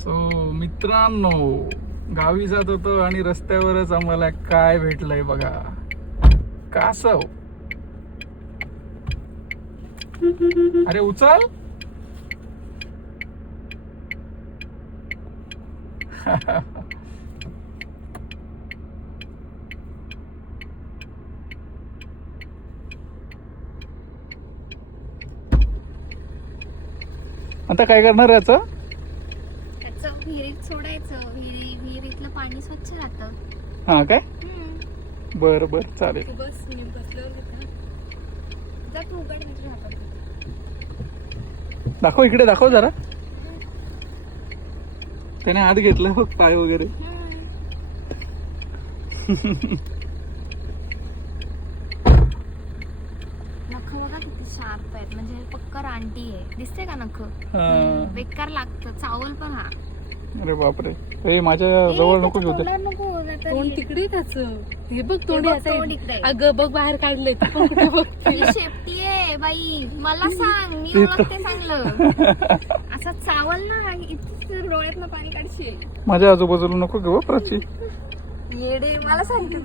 So मित्रांनो, गावी जात होतो आणि रस्त्यावरच आम्हाला काय भेटलंय बघा, कासव. अरे उचल. आता काय करणार याचं? त्याचं विहिरीत सोडायचं. विहिरीतलं पाणी स्वच्छ राहतं. हा काय? बर बर चालेल. तू बस, मी बसल्यावर जा, तू उघड म्हणजे राहतात. दाखव इकडे, दाखव जरा. त्याने हात घेतला बघ, पाय वगैरे. नख बघा किती शार्प आहेत, म्हणजे पक्का रानटी आहे. दिसते का नख? बेकार लागतं, चावल पण हा. अरे बापरे, हे माझ्या जवळ नको घेऊ. तोंड तिकडे त्याचं, हे बघ तोंड हे बघ, याचं तोंड आहे. इकडे. अगं बघ बाहेर काढलंय ते पण कुठे बघते. ही शेपटी आहे बाई, मला सांग, मी ओळखते चांगलं. असं चावल ना, इथे डोळ्यातनं पाणी काढशील. माझ्या आजूबाजूला नको घेऊ प्राची. येडे, मला सांगते.